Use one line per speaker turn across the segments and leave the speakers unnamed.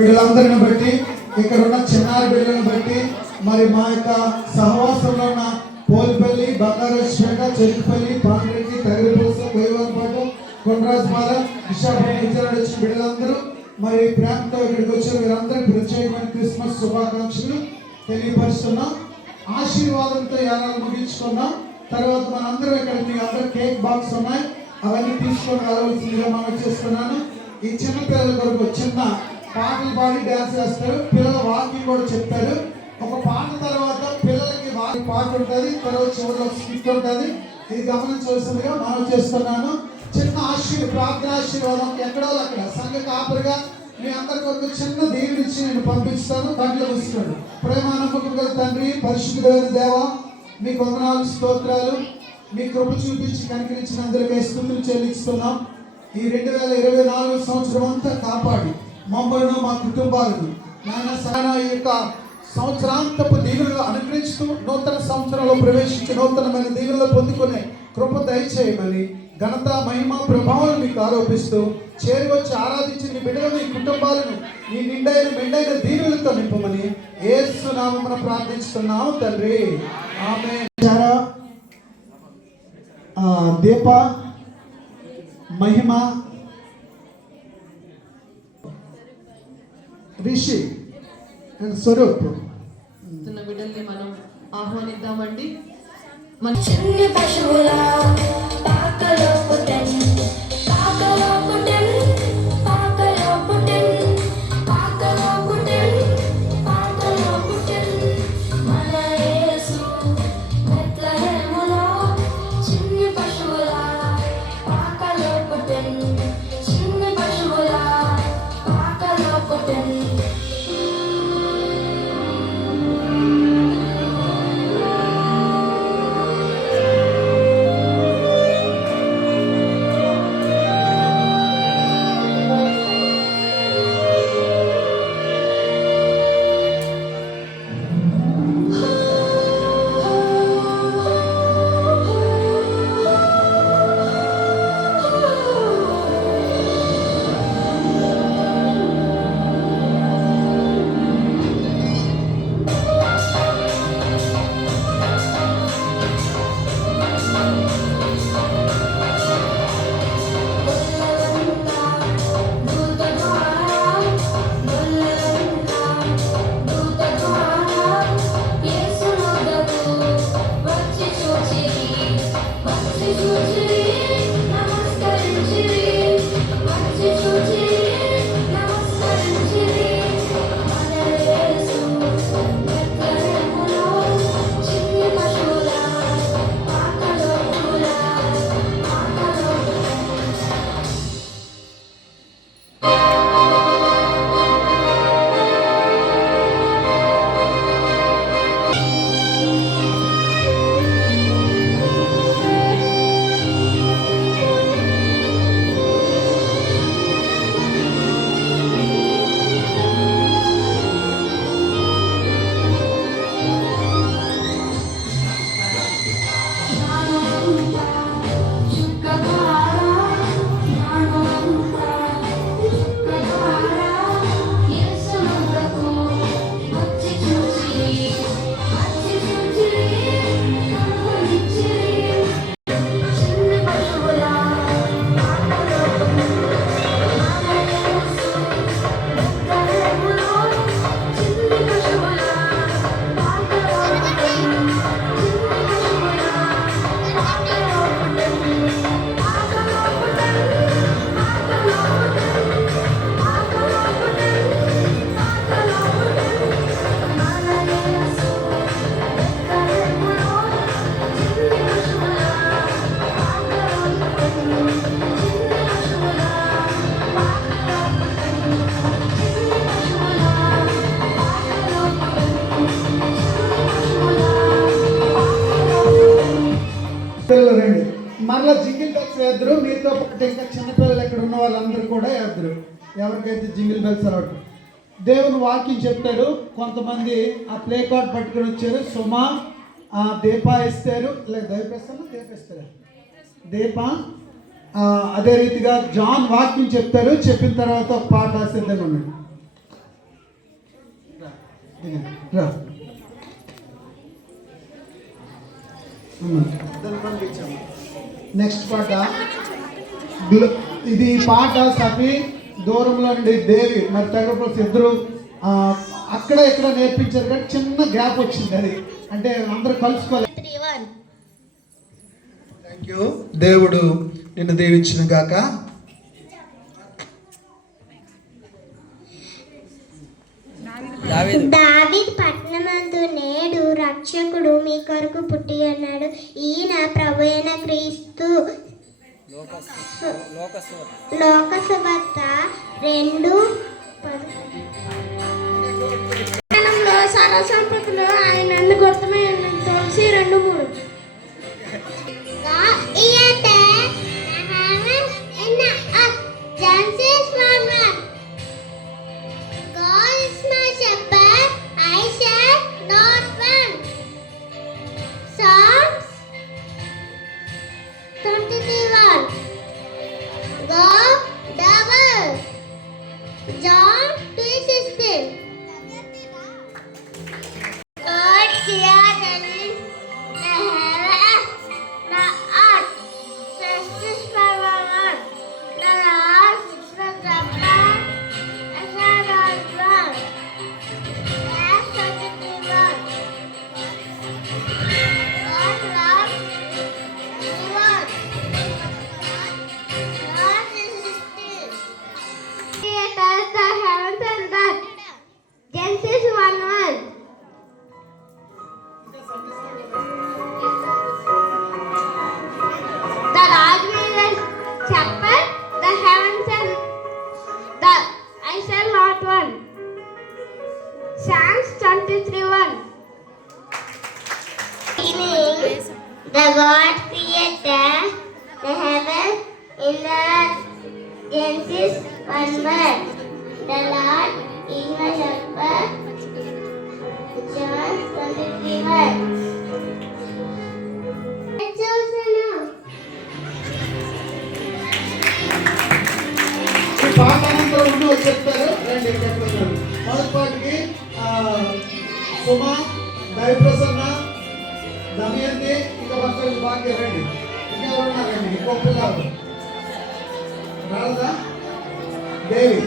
బిడ్డలందరిని బట్టి ఇక్కడ ఉన్న చిన్నారి బిడ్డలను బట్టి మరి మా యొక్క సహవాసంలో ఉన్న పోల్పల్లి బంగారేశ్పేట చెరుకుపల్లి పాండ్రెడ్డి తగిలిపూస వైవాలపాట కొండరాజుపాల విశాఖపట్నం ఇతరులు వచ్చిన బిడ్డలందరూ మరి ప్రేమతో ఇక్కడికి వచ్చిన వీరందరూ ప్రత్యేకమైన క్రిస్మస్ శుభాకాంక్షలు తెలియపరుస్తున్నాం. ఆశీర్వాదంతో యానాలు ముగించుకున్నాం. తర్వాత మనందరం ఇక్కడ మీ అందరూ కేక్ బాక్స్ ఉన్నాయి. అవన్నీ తీసుకొని వెళ్ళవలసిందిగా మనం చేస్తున్నాను. ఈ చిన్న పిల్లల కొరకు చిన్న పాటలు పాడి డాన్స్ చేస్తారు. పిల్లల వాకింగ్ కూడా చెప్తారు. ఒక పాట తర్వాత పిల్లలకి వాకి పాట ఉంటుంది. తర్వాత చివరిలో స్కిట్ ఉంటుంది. ఇది గమనించవలసిందిగా మనం చేస్తున్నాను. చిన్న ఆశీర్ ప్రార్థన ఆశీర్వాదం ఎక్కడో అక్కడ. సంఘ కాపరిగా మీ అందరి కొరకు చిన్న దేవుడి ఇచ్చి నేను పంపిస్తాను. దాంట్లో వస్తున్నాడు ప్రేమ నమ్మకం గల తండ్రి పరిశుద్ధమైన దేవ మీ వందనాలు స్తోత్రాలు మీ కృప చూపించి కనికరించినందుకే స్థుతులు చెల్లిస్తున్నాం. ఈ రెండు వేల ఇరవై నాలుగు సంవత్సరం అంతా కాపాడి. మమ్మల్ని మా కుటుంబాలను నాయన సాయన ఈ యొక్క సంవత్సరాంతపు దీవులను అనుగ్రహిస్తూ నూతన సంవత్సరంలో ప్రవేశించి నూతనమైన దీవులను పొందుకునే కృప దయచేయమని ఘనత మహిమ ప్రభావం మీకు ఆరోపిస్తూ చేరువచ్చి ఆరాధించిన నీ బిడ్డలు నీ కుటుంబాలను ఈ నిండైన మెండైన దీవులతో నింపమని ఏసునామమున ప్రార్థిస్తున్నాం తండ్రి. ఆమె దీప మహిమ రిషి అండ్ స్వరూప్.
బిడ్డల్ని మనం ఆహ్వానిద్దామండి. మన
చిన్ని పశువుల
వేద్దరు మీతో పాటు ఇంకా చిన్నపిల్లలు ఇక్కడ ఉన్న వాళ్ళందరూ కూడా వేద్దరు ఎవరికైతే జింగిల్ బెల్స్ అలవాటు దేవుని వాకింగ్ చెప్పారు కొంతమంది ఆ ప్లే కార్డ్ పట్టుకొని వచ్చారు. సుమా దీపా ఇస్తారు. లేదా దయపేస్తారా దీపిస్తారా? దీప? అదే రీతిగా జాన్ వాకింగ్ చెప్తారు. చెప్పిన తర్వాత ఒక పాట సిద్ధంగా ఉన్నాడు
రా. పంపించాము. నెక్స్ట్ పాట. ఇది పాట సఫి దూరంలో నుండి దేవి మరి తగ్గపోతే ఇద్దరు అక్కడ ఇక్కడ నేర్పించారు కానీ చిన్న గ్యాప్ వచ్చింది అది. అంటే అందరూ కలుసుకోవాలి థ్యాంక్ యూ దేవుడు నిన్ను దీవించిన గాక.
దావీద్. పట్నమందు నేడు రక్షకుడు మీ కొరకు పుట్టి అన్నాడు ఈయన ప్రభు అయిన క్రీస్తు లోకసువార్త రెండు సర్వసంపత్తులు ఆయన గుర్తమైన తులసి రెండు మూడు.
Jancis Santa. వాహనంలో ఉండి వచ్చేస్తారు రండి ఎక్కడికి మొదటిపాటికి సుమ దయప్రసన్న దమయంతి ఇంకా భక్తులు భాగ్య రండి. ఇంకెవరు ఉన్నారండి ఇంకో పిల్లలు రాలదా దేవి.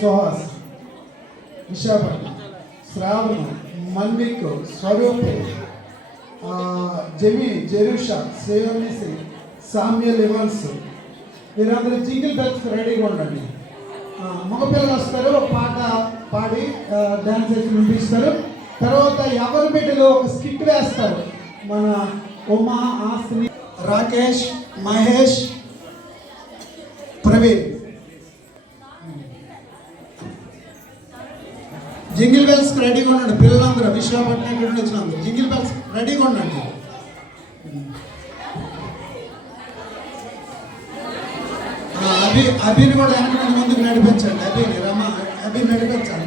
సుహాస్ విశాఖపట్నం శ్రావణం మన్విక్ స్వరూప్ ఆ, జెమి జెరూషా సేవనిసి సామ్యల్ ఇవాన్స్ వీరందరూ జింగిల్ బెల్స్ రెడీగా ఉండండి. మగపిల్లలు వస్తారు పాట పాడి డ్యాన్స్ వేసి వినిపిస్తారు. తర్వాత ఎవరి బిడ్డలు ఒక స్కిట్ వేస్తారు? మన ఉమా ఆస్తిని రాకేష్ మహేష్ ప్రవీణ్. జింగిల్ బెల్స్ రెడీగా ఉండండి పిల్లలందరూ విశాఖపట్నం ఇక్కడ నుండి వచ్చినందరూ జింగిల్ బెల్స్ రెడీగా ఉండండి అభి అభిని కూడా వెనక నుండి ముందుకు నడిపించండి. అభిని రమ అభి
నడిపించండి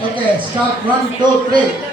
Okay, start one, two, three.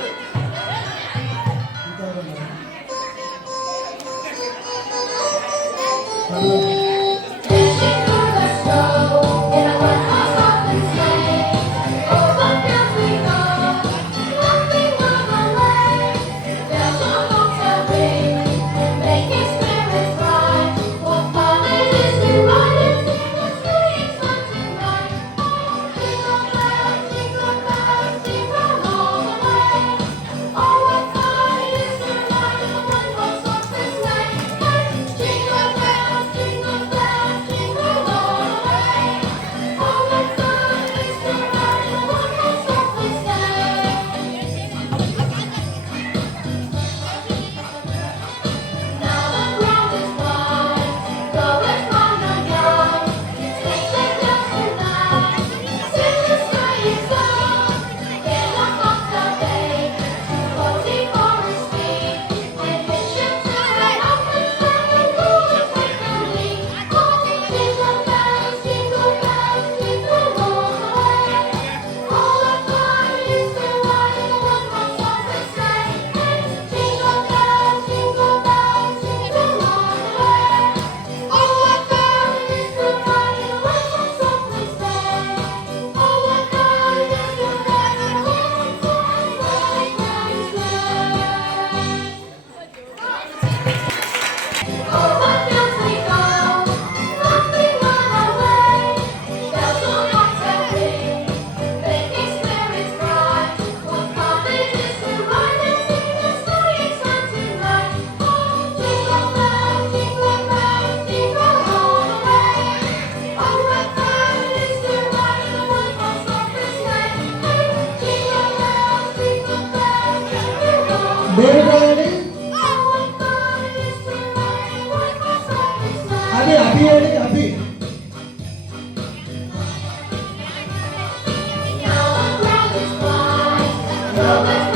Lord.